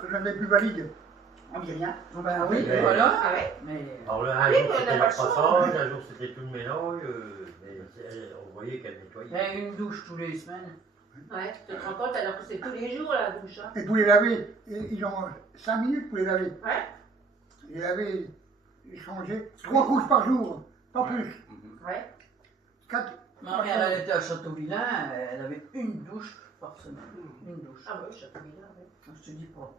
que j'en ai plus valide. On dit rien. Ben oui, Mais- voilà. Ah ouais. Mais Alors là, un Oui, jour mais on c'était n'a le pas le choix, passage, un jour c'était tout le mélange, mais on voyait qu'elle il y nettoyait. a une douche tous les semaines. Ouais, tu te rends compte alors que c'est tous les jours la douche. Hein. Et pour les laver, ils ont 5 minutes pour les laver. Ouais. Les laver, les changer. 3 couches par jour, pas plus. Ouais. 4. Ma mère, elle était à Châteauvillain, elle avait une douche par semaine. Une douche. Ah ouais, Châteauvillain, ouais. Je te dis pas.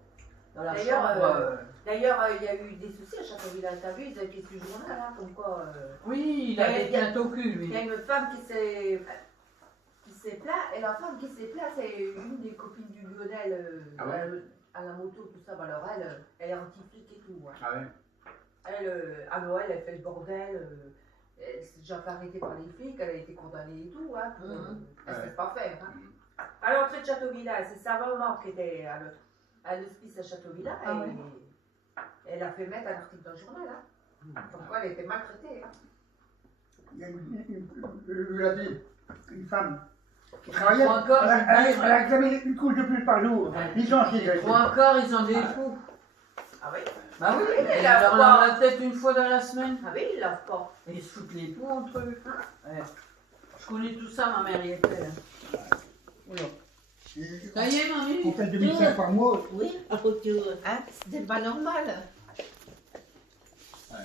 Dans la D'ailleurs, chambre. D'ailleurs, il y a eu des soucis à Châteauvillain. T'as vu, ils avaient fait ce journal, là, comme quoi. Oui, il avait bientôt au cul, Il lui. y a une femme qui s'est plaint, et la femme qui s'est plaint, c'est une des copines du Lionel à la moto, tout ça. Bah, alors elle est anti-flic et tout. Hein. Ah ouais. Elle, à Noël, elle fait le bordel. Elle s'est déjà fait arrêter par les flics, elle a été condamnée et tout. Hein, pour, elle ne sait pas faire. Hein. À l'entrée de Châteauvillain, c'est sa maman qui était à l'hospice à Châteauvillain. Ah ouais. Et elle a fait mettre un article dans le journal. Hein. Comme quoi elle était maltraitée. Hein. Il y a une femme qui travaillait. Ou encore, Elle a jamais une couche de plus par jour. Licenciée. Ou encore, ils ont des poux. Ah oui. Bah oui, Oui, mais ils là, leur quoi. lavent la tête une fois dans la semaine. Ah oui, ils lavent pas. Et ils se foutent les poux entre eux. Ouais. Je connais tout ça, ma mère y était. Là. Oula. Ça y est, mamie. On fait 2005 par mois. Oui, autour. Hein, c'était pas normal. Ouais.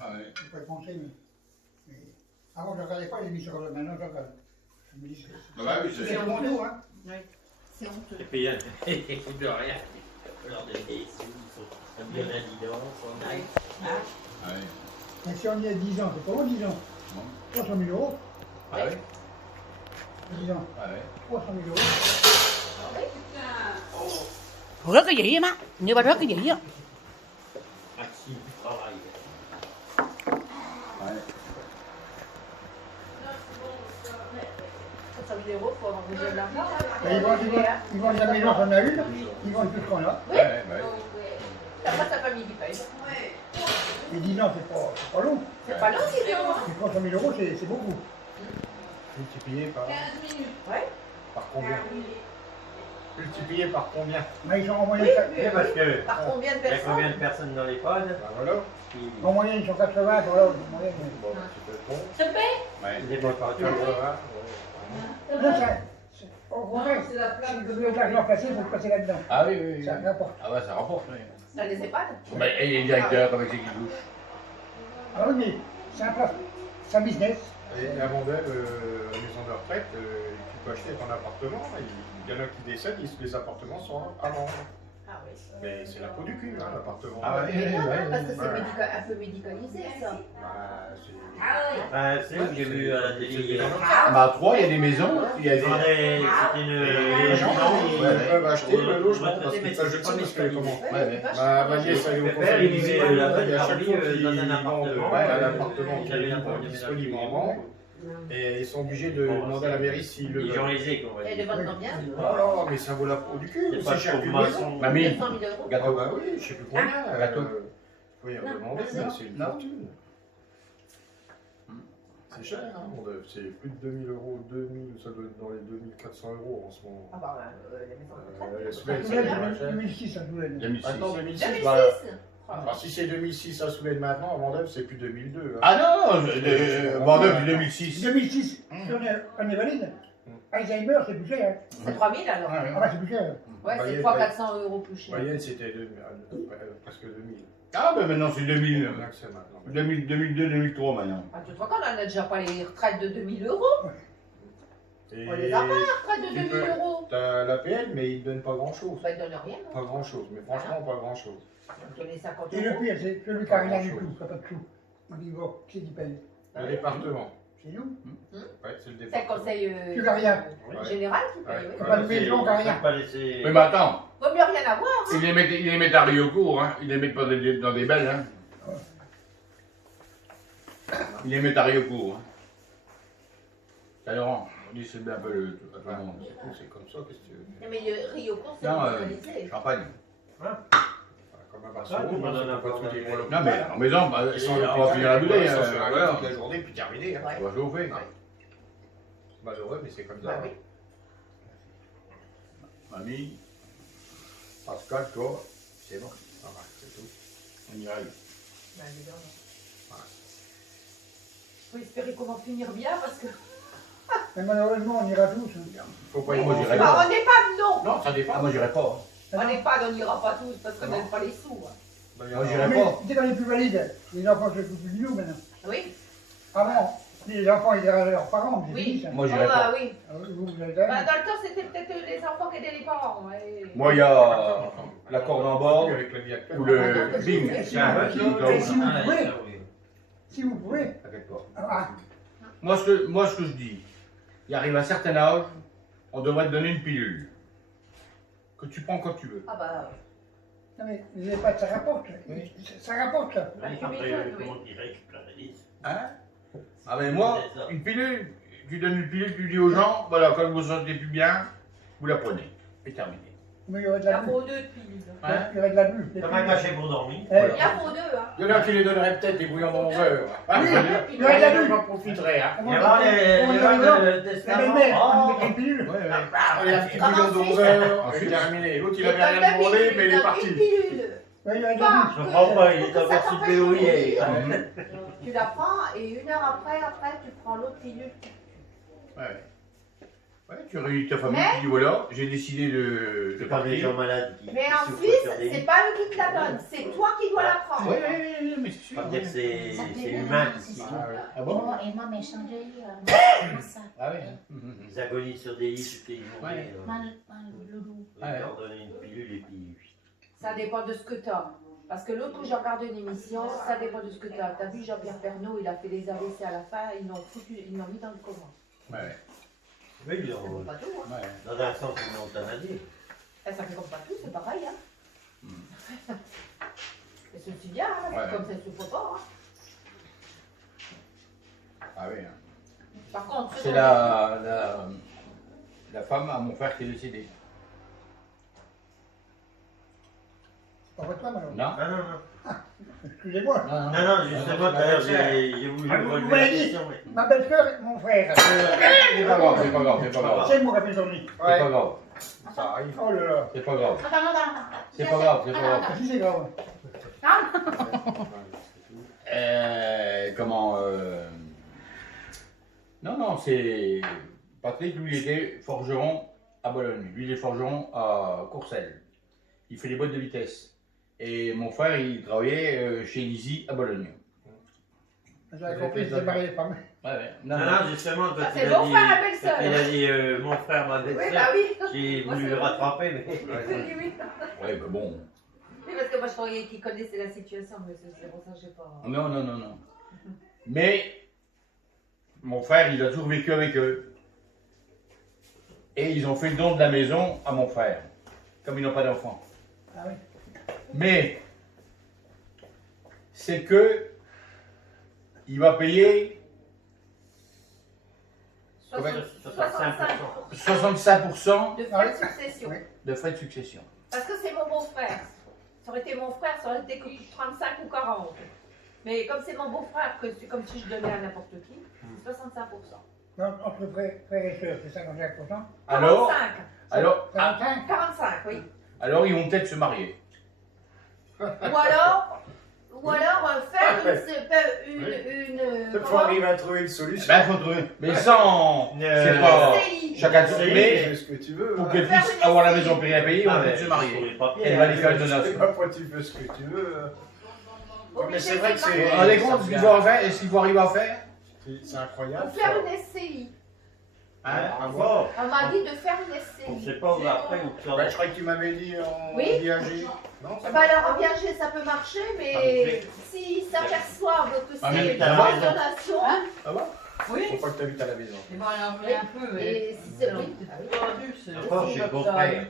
Ah ouais. Je peux pas y penser, mais avant je ne regardais pas les émissions, maintenant je regarde. Je me dis, Ah bah oui, c'est c'est. mon dos, hein. Oui, c'est honteux. Et puis, il de rien. On leur donne des sous, ils sont bien indigents, on aille. Ah ouais. Mais si on y a 10 ans, c'est pas bon 10 ans. 300 000 euros. Ah ouais. 10 ans. Ah ouais. 300 000 euros. Rớt cái gì á má, như bà rớt cái gì á. Actif du travail. Ouais. 300 000 euros, il faut avoir besoin de l'argent. Et ils vendent la maison qu'on a eue, ils vendent tout ce qu'on a. Oui. Ouais, ouais. T'as pas ta famille qui paye. Et 10 ans, c'est pas long. C'est pas long, c'est long. Hein. C'est 300 000 euros, c'est beaucoup. Multiplié par, Ouais. par combien? Multiplié par combien? Mais ils sont en moyenne, Oui, parce que Par combien de il y a personnes? combien de personnes dans les pods Ben voilà. en moyenne, ils sont 80, voilà, en moyenne. Bon, c'est peut-être bon. Se paye? Ouais. Ils dépendent pas tous. 80, Non, au contraire, si vous voulez de l'argent placé, il faut le passer là-dedans. Ah oui, oui, oui. Ça rapporte. Ah ouais, ça rapporte, oui. Ça les épate? Mais et les directeurs, avec c'est qui touchent? Ah oui, mais c'est un business. Et à Mandel, maison de retraite, tu peux acheter ton appartement. Il y en a qui décèdent, les appartements sont à vendre. Ah oui. Mais c'est la peau du cul, hein, l'appartement. Ah ouais. C'est bien, hein, parce que c'est Ouais. un peu médicalisé, ça. Bah, c'est... Ah, c'est où que j'ai vu à la télé. Bah, à 3, il y a des maisons, il y a des. C'était une. Les gens, ils peuvent acheter le logement parce que Mais ça, je sais parce que comment. Ouais, ouais. Ma nièce, elle est au Père, conseil il vivait municipal, là-bas, et à chaque fois dans qu'ils un vendent appartement. un appartement Il qui avait est un point de disponible en ménage. vente, et ils sont obligés de demander à la mairie s'ils le Les gens veulent. lésés, quoi. on va Et dire. les ventes combien? Oh là, mais ça vaut la peau du cul, C'est c'est pas cher pour qu'une maçon. maison. Mamie, 200 000 euros. Ah gâteau. bah oui, je sais plus combien. Gâteau. Oui, on va demander, mais c'est une Non. fortune. C'est cher, hein, mon œuvre. C'est plus de 2000 euros, 2000, ça doit être dans les 2400 euros en ce moment. Ah bah, les maisons de retraite. Soulève, Ça ça doit doit être être 2006, ça doit être. 2006. Maintenant, 2006, 2006. bah, alors, si c'est 2006 à Soulève maintenant, à Vendôme, c'est plus 2002. Hein. Ah non, Bordeaux du 2006. 2006, si on est valide. Alzheimer, c'est plus cher. C'est 3000 alors? Ah bah c'est plus cher. Ouais, c'est Voyez, 300-400 euros plus cher. Moyenne, c'était presque 2000. Ah, ben maintenant c'est 2000. Combien que c'est maintenant? 2002, 2003 maintenant. Ah, tu te rends compte, on a déjà pas les retraites de 2000 euros? Et On les a pas, les retraites de tu 2000 peux- euros. t'as l'APL, mais ils ne donnent pas grand-chose. Bah, ils donnent rien, non? Pas grand-chose, mais franchement, pas grand-chose. Ils donnent 50 Et le euros. pire, c'est celui qui a rien du tout, qui n'a pas de sous. Il dit bon, qui c'est qui paye? Bah Le oui. département. C'est nous. Ouais, c'est le C'est le département. conseil Tu n'as rien. général qui paye, Ouais. oui. Pas de maison, pas rien. Pas laisser. Oui, mais attends, Vaut mieux rien avoir. ils les mettent à Riocourt, hein. Ils les mettent pas dans des belles, hein. Ils les mettent à Riocourt, hein. Ça, Laurent, on dit c'est bien un peu le. à tout le monde. C'est comme ça, qu'est-ce que tu veux? Non, mais le Rio Court, c'est Non, médicalisé. champagne. Comme un barceau, tout le monde en a pas pas tous les dans les- Non, mais en maison, bah, Ils sont on va finir la bouteille, ils sont sur la voilà. toute la journée, puis terminé. Hein. Ouais. On va chauffer. Malheureux, mais c'est comme ça. Bah oui. mamie, Pascal, toi, c'est bon. Ah, bah, c'est tout. On y arrive. Ben, évidemment. Faut espérer qu'on va finir bien parce que. Mais malheureusement, on ira tous. Faut pas y moi, j'irai Bah, pas. on n'est pas non. Non, ça dépend. Ah, moi, j'irai pas. On n'est pas, on n'ira pas tous parce qu'on Non. n'aime pas les sous. Hein. Bah, il y Moi, en a- j'irai Mais pas. tu sais, quand les plus valides, les enfants se coupent du nous maintenant. Oui. Avant, les enfants, ils iraient leurs parents. mais c'est Oui. fini, ça. Moi, Oh, j'irai bah, pas. oui. Ah oui, vous avez Bah, dans le temps, c'était peut-être les enfants qui aidaient les parents. Ouais. Moi, il y a la corde en bas Avec la vie actuelle. ou le Ah, bing. si Tiens, vous- vas-y, si là, vous- là, si vous Ah, pouvez, ça, oui. si vous pouvez. t'inquiète pas. Ah, Moi, ce que je dis, il arrive à un certain âge, on devrait te donner une pilule. Que tu prends quand tu veux. Ah bah. non mais, vous n'avez pas, ça rapporte. Oui. Ça rapporte, ça. Ouais, tu après, m'étonnes, comment on dirait que la liste. Hein? Ah ben moi, une pilule, tu donnes une pilule, tu dis aux gens, voilà, quand vous vous sentez plus bien, vous la prenez. C'est terminé. Mais il y aurait de Il y la a bulle. pour deux de pilules. Hein? Il y aurait de la bulle. Ça m'a caché pour dormir. Eh, Il y a pour deux, hein. Il y en a qui les donneraient peut-être des bouillons de 11 heures. Oui, il y en a qui en profiteraient. Hein. comment Il y on aura appelle- les comment on gens appelle de La testament. belle-mère, Oh. avec une pilule. Ouais, ouais. Allez, un petit Comment bouillon de ensuite 11 heures, Ensuite. c'est terminé. L'autre, il Et avait comme rien la demandé, pilule, mais il est une parti. pilule. Oui, il y aurait de la Pas bulle. Je comprends pas, il est que ça encore t'empêche super de rouillé. mourir. Tu la prends et une heure après, tu prends l'autre pilule. Ouais. Ouais, tu réunis ta famille, Mais- tu dis voilà, j'ai décidé de C'est pas des partir. gens malades qui Mais en souffrent Suisse, sur des c'est lits. pas eux qui te la donnent, c'est toi qui dois la prendre. Ouais, ouais, ouais, mais c'est sûr. Ça veut dire que c'est Ça fait c'est bien, humain c'est qui ça. Ah, ouais. Ah Bon, bon? et moi, mais changé ça. Ah ouais. Ils agonisent sur des lits, tout est Ouais. inondé. Mal, le loup. Ils leur donnent une pilule et puis. Ça dépend de ce que tu as. Parce que l'autre coup, j'ai regardé une émission, ça dépend de ce que tu as. Tu as vu Jean-Pierre Pernaut, il a fait des AVC à la fin, ils l'ont mis dans le coma. Ouais, Oui, ils Ça fait ont- pas tout, hein. ouais. dans un sens, ils l'ont euthanasié. Eh, ça fait comme pas tout, c'est pareil. Hein. Hmm. Mais c'est aussi bien, hein, parce que Ouais. comme ça ne se faut pas. Hein. Ah ouais. hein. Par contre, C'est la femme à mon frère qui est décédée. Pas votre femme alors. Non? Ah non, non. Excusez-moi. Non, Non, non, justement, tout à l'heure, j'ai voulu Ah, vous relever m'avez la dit. question. Mais... Ma belle-sœur, mon frère. C'est pas grave, c'est pas grave, c'est pas grave. C'est moi qui ai fait son lit. C'est pas grave, Ça arrive. Oh là là. c'est pas grave. Attends. C'est pas grave, c'est pas grave. Si c'est grave. Comment Non, non, c'est. Patrick, lui, il était forgeron à Bologne. Lui, il est forgeron à Courcelles. Il fait les boîtes de vitesse. Et mon frère, il travaillait chez Lizzie à Bologne. J'avais compris, c'était marié les femmes. Ouais, ouais. Non, non, justement, quand Ça, il c'est a mon dit, frère, la belle-sœur. quand il a dit mon frère, ma Oui, belle-sœur, bah oui. j'ai Moi, voulu c'est le bon. rattraper, mais. Oui, oui. Ouais, mais bon. Oui, parce que moi je croyais qu'il connaissait la situation, mais c'est pour ça que j'ai pas. Non, non, non, non. Mais mon frère, il a toujours vécu avec eux. Et ils ont fait le don de la maison à mon frère, comme ils n'ont pas d'enfants. Ah oui. Mais c'est que il va payer 65%. 65% De frais de succession. Oui. de frais de succession. Parce que c'est mon beau-frère. Ça aurait été mon frère, ça aurait été que 35 ou 40. Mais comme c'est mon beau-frère, que c'est comme si je donnais à n'importe qui, c'est 65%. Non, entre frères et sœurs, c'est 55%. Alors, 45. alors, 45. 45, oui. alors ils vont peut-être se marier. Ou alors faire une Il faut arriver à trouver une solution. Ben, faut trouver. Mais sans, c'est pas SCI. chacun de C'est- son mais Fais ce que tu veux. pour hein. qu'elle Faire puisse une avoir la SCI. maison payée à payer, ils vont Ah, peut-être se marier. Elle Elle va lui faire une Je sais donation. pas pourquoi tu fais ce que tu veux. Obligé Mais c'est vrai de que se c'est- marier. Vous vous rendez compte ce qu'il faut faire et ce qu'il faut arriver à faire? C'est incroyable. Faut faire une SCI. Hein? Encore. On m'a dit de faire une On ne SCI. sait pas où après où ça Bah, va. je croyais que tu m'avais dit en Oui. viager. Non, ça Bah alors en viager ça peut marcher, mais s'ils s'aperçoivent que Ah, c'est mais une t'as bonne raison. donation, Ça va? Oui. faut pas que tu habites à la maison. Et bon, elle en fait un peu, mais. et si c'est oui. Tendu, c'est. Encore chez le beau-frère.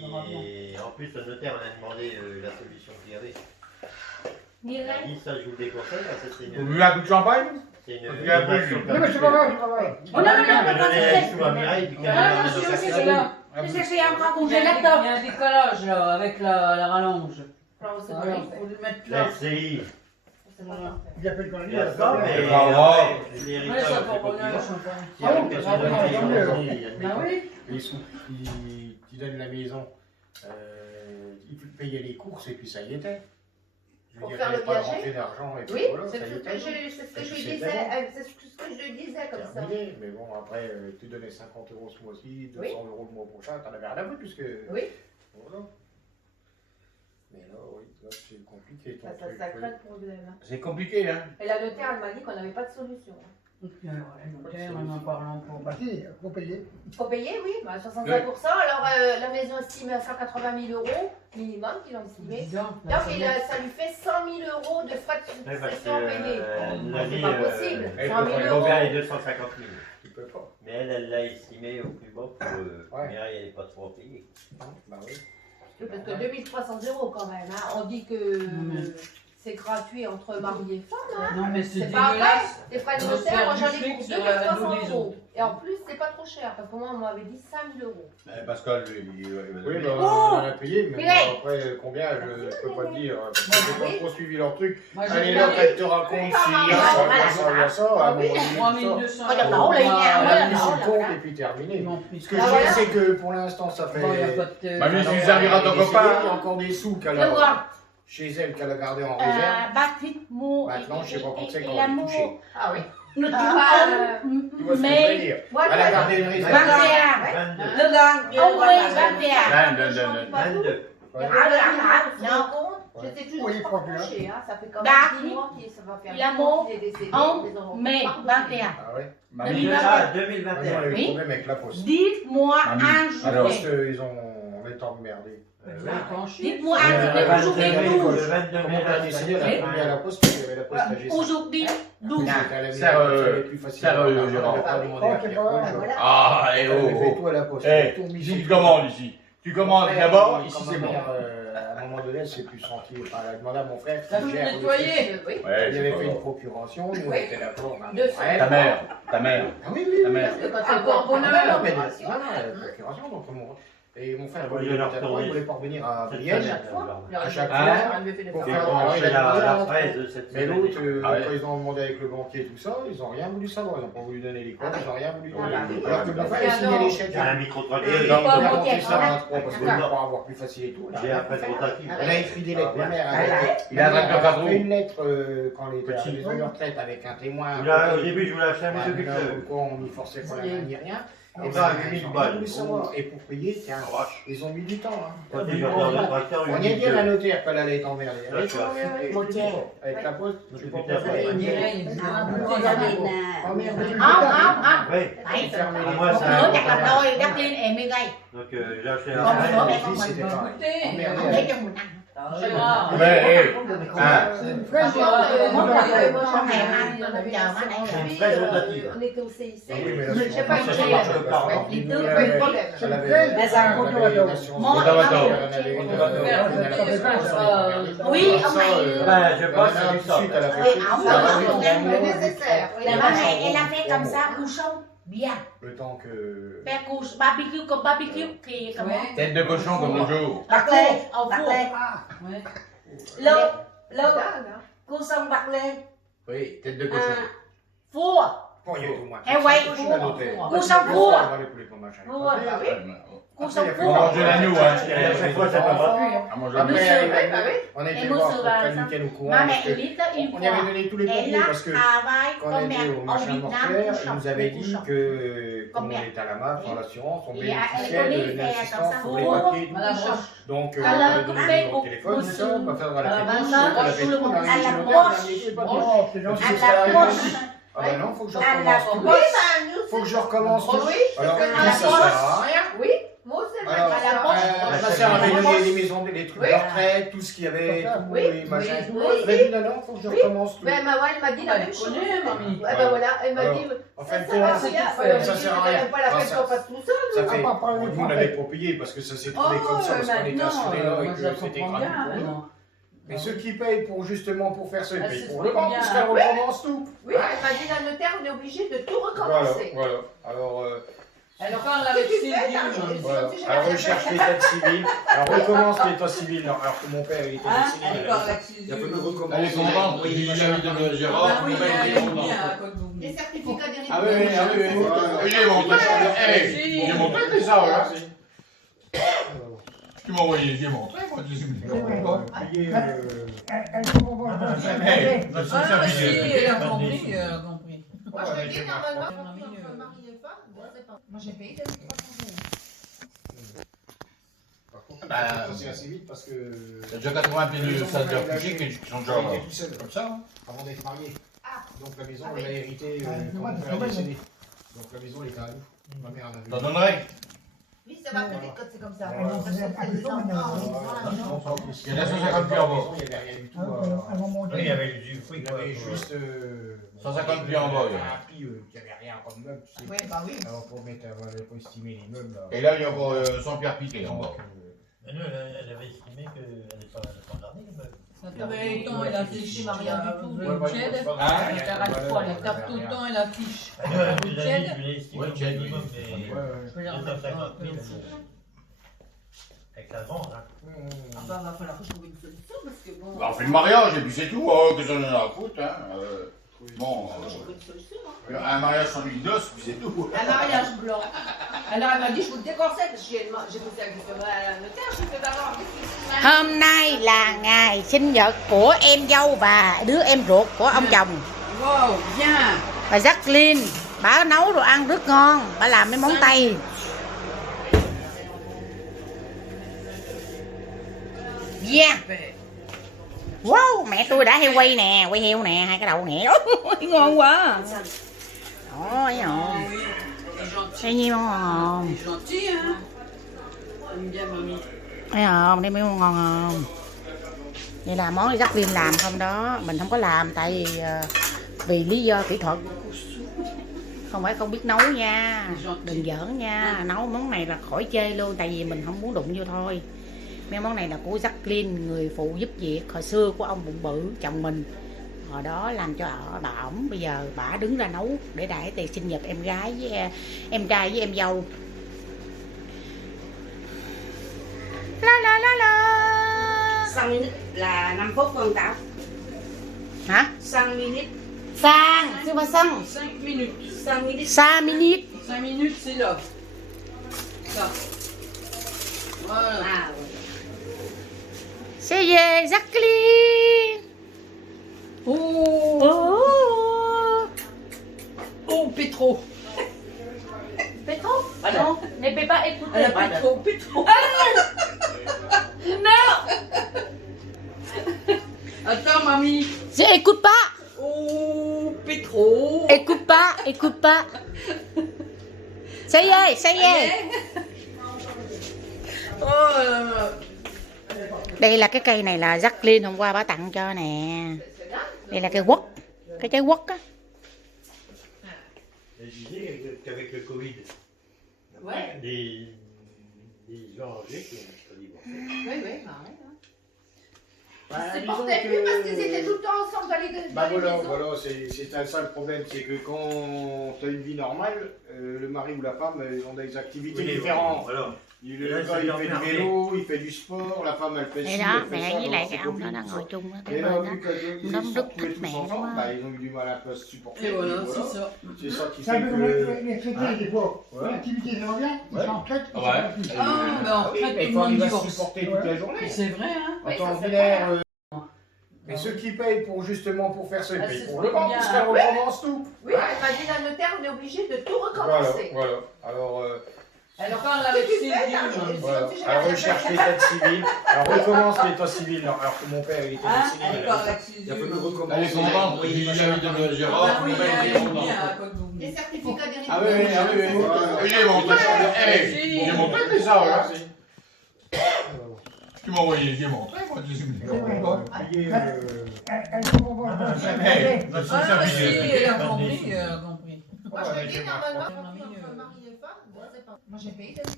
Normalement. Et en plus, le notaire, on a demandé la solution qu'il y avait. Il Dis-le. a dit ça, je vous le déconseille, parce que c'est Vous une. buvez un coup de champagne? C'est une. Il y a un peu donation de- Non, mais c'est pas grave, c'est pas grave. Oh non, non, non, On va non, donner les sous à Mireille, puis qu'elle Non, va non, donner je au suis aussi café. là. Je cherchais un bras Il y a congélateur. un décollage là, avec la rallonge. Alors, c'est Alors, pas il faut le mettre là. La SCI. c'est pas Voilà. parfait. Il a fait le connerie. Il y a il a ça, fait- mais pas grave. l'héritage, Ouais, ça c'est pour pas bonheur, le plus champagne. Il y a Ah, personne bah, qui tant mieux. dit, Bah oui. Ils donnent la maison, ils payaient les courses et puis ça y était. Je veux Pour dire, faire il n'y le avait pas de viager. rentrée d'argent et puis Oui, voilà, c'est ça y ce que était. je C'est disais, c'est ce que je disais comme ça. Terminé. Mais bon, après, tu donnais 50 € ce mois-ci, 200 Oui. € le mois prochain, t'en avais rien à foutre puisque. Oui. Voilà. Mais là, oui, là c'est compliqué ton Ça truc. crée le problème. hein. C'est compliqué, hein. Et la notaire, elle m'a dit qu'on n'avait pas de solution. Notaire, on en parlant pour. Bah si, il faut payer. Il faut payer, oui, bah, 65%. Alors la maison estimée à 180 000 € minimum qu'ils ont estimé. Évident. Donc ça lui fait 100 000 € de frais de Ouais, parce succession que, payés. elle C'est dit, pas possible. elle 100 peut 000 pas- Mon père €. est 250 000. Tu peux pas. Mais elle l'a estimé au plus bas pour Ouais. Mireille, elle n'est pas trop payée. Bah oui. Parce que 2300 € quand même. Hein. On dit que c'est gratuit entre mari et femme. Non, mais c'est C'est pas vrai. dégueulasse. Les frais de On notaire, perd moi du j'en ai fric pour sur la 2300 dos des €. autres. Et en plus, c'est pas trop cher. Parce que moi, on m'avait dit 5 000 €. Pascal, lui, Oui, bah, Oh on en a payé, mais Mais bon, là- après, combien, je peux pas te dire. Parce que Bah, j'ai pas oui. trop suivi leur truc. Moi, j'ai Allez, payé là, quand elle te raconte s'il y a ça, il y a ça, il y a ça, à un moment donné, tout ça. 3200 Regarde là, €. on l'a eu, Bah, hein, On voilà. a mis sur le compte et puis terminé. Ils m'ont pris Ce que Ah, je voilà. sais, c'est que pour l'instant, ça fait. Bon, il y a pas de. Bah, lui, Alors, tu serviras ton elle a copain. décidé, Il y a encore des sous qu'elle Le a voir. chez elle qu'elle a gardé en réserve. Battit mot. Maintenant, je sais pas quand c'est qu'on l'amour. va toucher. Ah oui. Le Tu vois ce que je veux mais. dire Moi, Elle a gardé une réserve. 21. 22. Le gang. Au moins 21. 22. Ouais. J'étais juste Oui, pas franchement. couchée, hein. Ça fait quand Bah, même 10 mois que ça va faire. L'amour, qu'il est décédé. en Ils ont mai pas 21. Ah ouais. Mamie, Ah, Maintenant, 2021. elle a eu Oui. problème avec la poste. Dites-moi Mamie, un alors, Parce jour. qu'ils ont été emmerdés. Dites-moi Ouais, un ouais, jour. ouais, Aujourd'hui ouais, 12. Le 22 Comment elle a décidé, elle a promis à la poste parce qu'il y avait la poste à Gessin. Aujourd'hui 12. C'était à la Serre, maison, c'était plus facile. serre, Elle Gérard. avait pas demandé à Pierre Paul, je- Voilà. Ah, Elle avait fait tout à la poste. Eh, Tout mis ici, sur tu commandes ici. Tu commandes Après, d'abord, quand ici ma c'est bon. mère, à un moment donné, elle s'est plus sentie. Enfin, elle a demandé à mon frère Ça qui peut gère le nettoyer. truc. Oui. Il Ouais, avait c'est fait pas une grave. procuration, nous on Oui. était d'accord. mais Deux après, Ta mère, ta mère. Ah oui, oui, Ta oui. mère. Parce que quand Ah, c'est bon, bonheur. Non, mais procuration. la procuration, donc et mon frère, Oui, il leur voulait tourner. il voulait pas revenir à Cette Brienne. semaine, fois. alors. À chaque Ah. fois. Elle me fait des Pour J'ai faire- fois. branché la fraise de cette Mais semaine. l'autre, Ah ouais. quand ils ont demandé avec le banquier et tout ça, ils n'ont rien voulu savoir. Ils n'ont pas voulu donner les codes, Ah ils n'ont rien voulu Ah donner. bah oui. Alors que mon frère, il Ah signait non. les chèques. Il y a un micro Et 3D. il pas a banquier, monté ça hein. à 3 parce que Ah. pour avoir plus facile et tout. là. J'ai un prêtre rotatif. Elle a écrit des lettres. Ma mère Ah ouais. Il a un tracteur elle a patron. fait une lettre quand elle était à la Petit. maison de retraite avec un témoin. Là, au début, je voulais acheter un Bah, musée là, culturel. pourquoi on n'y forçait pas la main ni rien. On Et va à ben, 8000 ils ont balles. rien voulu savoir. Et pour payer, tiens, Vache. ils ont mis du temps. Hein. Toi, tu vas faire le tracteur, On y a dit à la notaire qu'elle allait être emmerdée. Elle Là, était tu vas. emmerdée. Motière. Avec la poste, je sais pas Motière, pourquoi. ouais. Mireille, Emmerdée. Oui. Fermé les Moi, portes. ça- Nhớ chắc là đôi đắp lên em mới gây. Donc, j'ai acheté Không la có fraise. em không mình C'était pareil. không lấy Emmerdée. cho mình ăn. Gérard. Mais, hé, Ah, C'est une fraise. Ah, Moi, ouais. j'en ai Ouais. marre, on avait Ouais. un certain C'est une prix, fraise rotative. on était au CIC. Ah oui, mais là, Mais c'est j'ai pas pas eu ça, de ça problème. marche pas. Ouais. Elle Pas de avait- problème. elle avait- Mais elle c'est un avait contour. une assurance. Moi, Elle avait moi, une on va faire elle avait quelque une chose, assurance. Oui, Ça, ông này- Ben, je la pense nana, que tout c'est de suite, elle a ça. fait Oui, tout. ổng Ça nói va, là, oui, con em. on a nécessaire. vu. La ba này em làm fait comme ça, cu sông, bien. Le temps que. Fait cu barbecue comme barbecue thì comment? Eh, tête de cochon comme toujours. Bạc lê, bạc lê. Ouais. Lơ, lơ, Dingue, hein. cu sông bạc lê. Oui, tête de cochon. À, Phua, Bon, il y a tout, moi. Eh ouais, Je suis faut- à l'hôtel. cu sông phua. On va aller pour les pommes, machin. Phua, Bah oui. cu sông On phua. mange de l'agneau, hein. Et à chaque fois, ça peut pas. On mange de Après, l'agneau. Bah oui. on était Et moi, voir sur pour la- qu'elle nous tienne au courant. Ma parce mẹ que invite une On y avait fois. donné tous les Elle papiers a parce que travaillé quand on comme était au en machin Vietnam, mortuaire, cu ils sông, nous avaient cu dit sông. que comme on Combien? était à la MAF, dans l'assurance, on Et elle bénéficiait connaît, d'une elle assistance comme ça. pour les Oh, papiers. À la broche. Donc, Elle on a avait donné coupé le numéro de téléphone, tout ça, on va faire dans la à la fête. broche, On a à fait la tout, on a broche. réussi À la le broche. dernier, c'est pas Oh, bon. c'est Donc, gentil. si À c'est la arrivé broche. aussi. Ah ben non, faut que je À la recommence tout. broche. Oui, bah, nous, Faut que je recommence tout. Oui, Alors, c'est ça la sert broche. à rien. Oui, moi aussi, elle Alors, m'a dit ça. ma soeur avait donné les maisons, les trucs de retraite, tout ce qu'il y avait, tout, Oui, les machins. oui, tout. oui. Elle m'a dit non, non, faut que je recommence tout. Ben, elle m'a dit la même Elle chose. connaît, mamie. Ouais, ben voilà, elle m'a Alors, dit. en Ça fin de sert à compte, rien. ça Alors, ça je dis, sert à c'est rien. pas la Non, peine ça- qu'on fasse tout ça. Ça fait, Ah, pas bon, une nous on fois. avait pas payé parce que ça s'est trouvé comme ça, parce qu'on était assurés là et moi, que je la c'était comprends gratuit bien, pour nous. maintenant. Mais ceux qui payent pour justement pour faire ça, ils Ah, payent c'est pour très le banque, bien. puisqu'elle recommence tout. Oui, elle m'a dit la notaire, on est obligé de tout Voilà, recommencer. voilà. Alors, Elle parle avec Tu ses fais, yeux. Voilà. Alors, je cherche l'état civil. Alors, recommence l'état civil. Alors que mon père, il était Hein? médecin. Elle parle avec ses Il a fallu yeux. recommencer. Elle est contente, Oui, j'ai machin. vis-à-vis de Gérard, Ah oui, mon père elle était aime content. bien quand vous Les venez. certificats d'héritage. Ah oui, ah oui, oui. Voilà. J'ai montré, j'ai montré les ça, là. Tu m'as envoyé, j'ai montré, moi, tu sais. Payer, Elle faut voir. Ah si, elle a compris, elle a compris. Moi, je te dis, normalement, Mon ami, entre mari et femme, je sais pas. Moi, j'ai payé 300 €. Par contre, Bah, c'est assez vite parce que. Il y a déjà 80 pays de salles de réfugiés qui sont déjà Il était tout seul comme ça. Hein. avant d'être marié. Ah. Donc la maison, Ah on oui. l'a héritée Ah, quand moi, mon c'est père est normal. décédé. Donc la maison, elle était à nous. Ma mère en avait. T'en donnerais. Oui, ça va plus vite quand c'est comme ça. Ouais, Parce que c'est c'est des enfants. Il y en a 150 pieds en bas. Il n'y avait rien du tout. Elles vont monter. Oui, il y avait du fruit, Il y quoi. avait juste. 150 pieds en bas, il y a. Un prix qui avait rien comme meuble, tu sais. Oui, bah oui. Alors pour mettre, pour estimer les meubles. Et là, il y a encore 100 pierres piquées en bas. Mais nous, elle avait estimé qu'elle n'allait pas gardée, le meuble. Ça fait autant, elle affiche rien du tout. Ouais, Le moi, tiède, je pense pas. elle t'arrête pas, elle tape tout le temps, elle affiche. Ah, nous, elle Le nous a tiède, dit qu'il estimé Ouais, au tiède, minimum, oui. mais Ouais, ouais. je vais la remettre 250 un 000 peu. avec la vente, hein. Ah bah, va falloir que je trouve une solution parce que bon. Bah, on fait le mariage et puis c'est tout, oh, que ça en a à foutre. Hein. Bon, Je trouve une solution. Hein. un mariage sans huile d'os, puis c'est tout. Un mariage blanc. Alors elle m'a dit, je vous le déconseille parce que j'ai poussé avec le notaire, je fais d'abord. Hôm nay là ngày sinh nhật của em dâu và đứa em ruột của ông chồng. Wow, bien. Bà Jacqueline, bà nấu đồ ăn rất ngon, bà làm mấy món Tây. Yeah. Wow, mẹ tôi đã hay quay nè, quay heo nè, hai cái đầu nè. Ôi, ngon quá. Đó, thấy không? Thấy nhiêu ngon không? Gentil, hein? J'aime bien, mamie. Thấy không? Thấy mấy món ngon không? Vậy là món Jacqueline làm không đó. Mình không có làm tại vì vì lý do kỹ thuật. Không phải không biết nấu nha. Đừng giỡn nha. Nấu món này là khỏi chê luôn. Tại vì mình không muốn đụng vô thôi. Mấy món này là của Jacqueline, người phụ giúp việc hồi xưa của ông bụng bự, chồng mình. Hồi đó làm cho bà ổng. Bây giờ bà đứng ra nấu để đãi tiệc sinh nhật em gái với em trai với em dâu. La la la la. Sang minute là 5 phút con Táo. Hả? Sang minute. Sang, chứ mà sang. 5 minutes. Sang minute. 5 minutes. 5 minutes, c'est là. Ça. Voilà. À, C'est về Jacqueline. Oh, Oh. oh, Petro. Petro. Ah non, ne peut pas écouter. Elle a Petro, Petro. Non. Attends, mamie. Je écoute pas. Oh, Petro. Écoute pas, écoute pas. Ça y est, ça y est. Đây là cái cây này là Jacqueline hôm qua bà tặng cho nè. Đây là cây quất, cái trái quất á. Et je disais qu'avec le Covid, Ouais. des gens âgés qui ont pas divorcé. Oui, oui, pareil. Hein. Bah, Ils se disons portaient que- plus parce qu'ils étaient tout le temps ensemble dans les Bah voilà, maisons. voilà, c'est ça le problème, c'est que quand tu as une vie normale, le mari ou la femme, ils ont des activités différentes. Voilà. Le Là, gars, ça il leur fait du permet. vélo, il fait du sport, la femme, elle fait Đây ci, đó, elle fait mẹ ça, với donc lại c'est cái ông đó compliqué, đang tout ngồi ça. chung á, Et cái là, bên đó. vu qu'ils Nó se rất retrouvent thích tous mẹ lắm ensemble, á. bah, ils ont eu du mal à pas se supporter. Et voilà, donc c'est ça. C'est ça qui Ça fait veut que... les traités, des fois. Ouais. L'activité, ça va bien. Ils Ouais. sont en retraite. ils Ah sont ouais. pas plus. Ah, mais en Ah oui, fait, mais tout le quand monde il va se divorce. supporter toute la journée. C'est vrai, hein? En Oui, temps ça, c'est ordinaire, Ah. et ceux qui payent pour justement pour faire ça, ils Ah, payent c'est pour le vent, bien. puisqu'elle recommence tout. Oui, elle m'a dit la notaire, on est obligé de tout Voilà, recommencer. voilà. Alors, Elle parle avec Tu ses fais, yeux. t'as- mamie. voilà. si j'ai Alors, rien je cherche fait. l'état civil. Alors, recommence l'état civil. Alors que mon père, il était Hein? décédé. Elle parle avec ses Il a yeux. fallu mamie. recommencer. Elle est contente, j'ai vis-à-vis de Gérard, Ah oui, mon père elle était aime content. bien quand vous venez. Les certificats d'héritage. Ah oui, oui, ah oui, oui. Voilà. J'ai montré, j'ai montré les ça, là. Tu m'as envoyé, j'ai montré, moi, tu sais. Payer, Elles faut voir. Ah si, elle a compris, elle a compris. Moi, je te dis, normalement, Mon ami, entre mari et femme, je sais pas. Moi, j'ai payé 300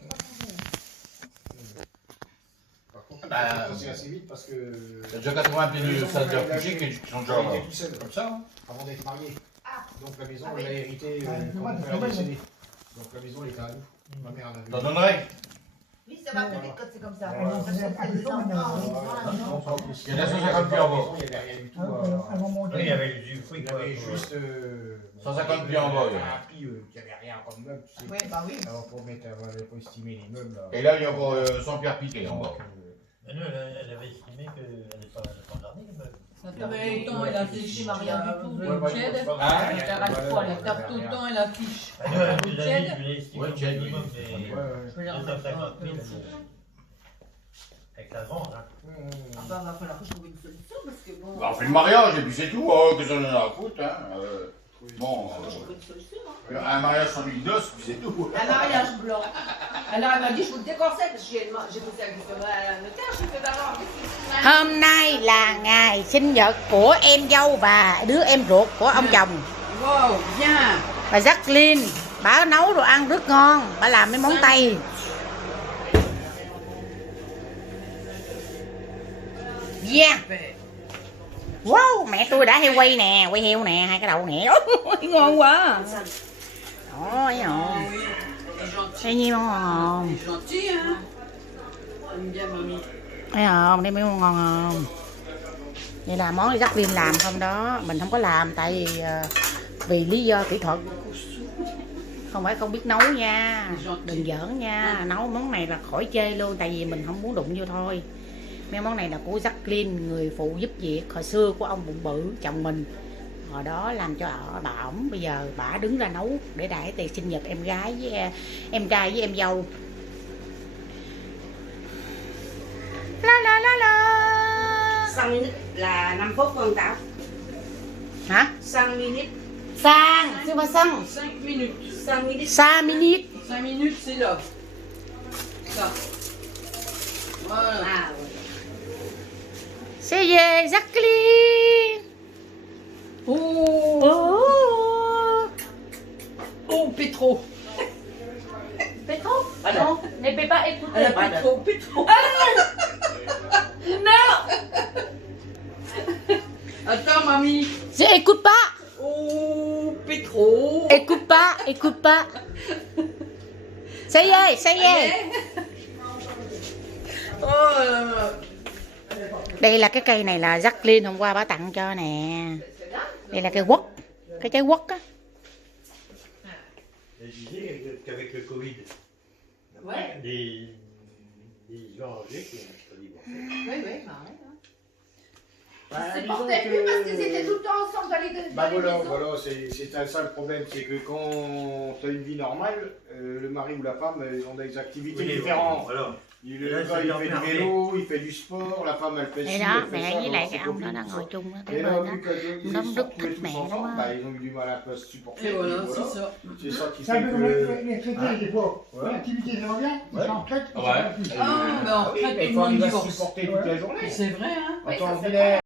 €. Par contre, Bah, c'est assez vite parce que. Il y a déjà 80 pays de salles de réfugiés qui sont déjà Il était tout seul comme ça. Hein. avant d'être marié. Ah. Donc la maison, Ah on oui. l'a héritée Ah, quand moi, mon c'est père est normal. décédé. Donc la maison, elle était à nous. Ma mère en avait. T'en donnerais? Oui, ça va peut-être quand c'est comme ça. Alors, Parce que c'est c'est des enfants. Il y en a 150 pieds en bas. Il n'y avait rien du tout. Elles vont Oui, il y monter. avait du fruit, Il y quoi. avait juste. 150 pieds en bas, il y a. Un prix qui avait rien comme meuble, tu sais. Oui, bah oui. Alors pour mettre, pour estimer les meubles. Et là, il y a encore 100 pierres piquées en bas. Mais nous, elle avait estimé qu'elle n'allait pas garder les meubles. Ça tape tout le temps et la fiche, Maria, du tout. Ouais, moi, je Tiède. pense pas. Hein? Ça t'arrête pas, elle tape tout le temps et la fiche. Ah, nous, elle nous a Tiède. dit, je l'ai estimé Ouais, au tiède, minimum, oui. mais Ouais, ouais. 250 000 avec la vente, hein. Ah bah, va falloir que je trouve une solution parce que bon. Bah, on fait le mariage et puis c'est tout, oh, que ça en a à foutre. Hein. Bon, Je trouve une solution. Hein. un mariage sans huile d'os, puis c'est tout. Un mariage blanc. Alors elle m'a dit, je vous le déconseille parce que j'ai posé la question à la notaire, j'ai fait d'abord. Hôm nay là ngày sinh nhật của em dâu và đứa em ruột của ông chồng. Wow, bien. Bà Jacqueline, bà nấu đồ ăn rất ngon, bà làm mấy món Tây. Yeah. Wow, mẹ tôi đã hay quay nè, quay heo nè, hai cái đầu nè. Ôi, ngon quá. Đó, thấy không? Thấy nhiêu ngon. Gentil, hein. J'aime bien, mamie. Thấy không? Thấy miếng ngon không? Vậy là món Jacqueline làm không đó. Mình không có làm tại vì lý do kỹ thuật. Không phải không biết nấu nha. Đừng giỡn nha. Nấu món này là khỏi chê luôn. Tại vì mình không muốn đụng vô thôi. Mấy món này là của Jacqueline, người phụ giúp việc hồi xưa của ông bụng bự, chồng mình. Hồi đó làm cho bà ổng. Bây giờ bà đứng ra nấu để đãi tiệc sinh nhật em gái với em trai với em dâu. La la la la. 5 minutes là 5 phút con Tảo. Hả? 5 minutes. Sang, chứ mà sang. 5 minutes. 5 minutes. 5 minutes. 5 minutes, c'est là. Ça. Voilà. À, C'est về Jacqueline. Oh, oh, Petro. Petro? Non, ne peut pas écouter. Elle a Petro, Petro. Non. Attends, mamie. Je écoute pas. Oh, Petro. Écoute pas, écoute pas. Ça y est, ça y est. Đây là cái cây này là Jacqueline hôm qua bà tặng cho nè. Đây là cây quất, cái trái quất á. Elle disait qu'avec le Covid, Ouais. des gens âgés qui ont pas divorcé. Oui, oui, pareil. Hein. Bah, Ils se disons portaient que- plus parce qu'ils étaient tout le temps ensemble dans les deux. Bah dans les voilà, maisons. voilà, c'est ça le problème, c'est que quand tu as une vie normale, le mari ou la femme, ils ont des activités Oui, différentes. voilà. Le Là, gars, ça il leur fait du permet. vélo, il fait du sport, la femme, elle fait ci, Đây đó, elle fait mẹ ça, với donc lại c'est cái ông đó compliqué, đang tout ngồi ça. chung ở Et cái là, bên đó. vu qu'ils Nó se đứt retrouvaient thích tous mẹ lắm ensemble, á. bah, ils ont eu du mal à se supporter. Et et voilà, puis c'est ça. C'est ça qui Ça fait veut que... les traités, des fois. Ouais. L'activité, ça va bien. Ils Ouais. sont en retraite. ils Ouais. sont plus. Ah, mais en Ah oui, retraite, mais tout le quand monde il va se divorce. supporter toute la journée. C'est vrai, hein. Attends, ça, c'est Villers,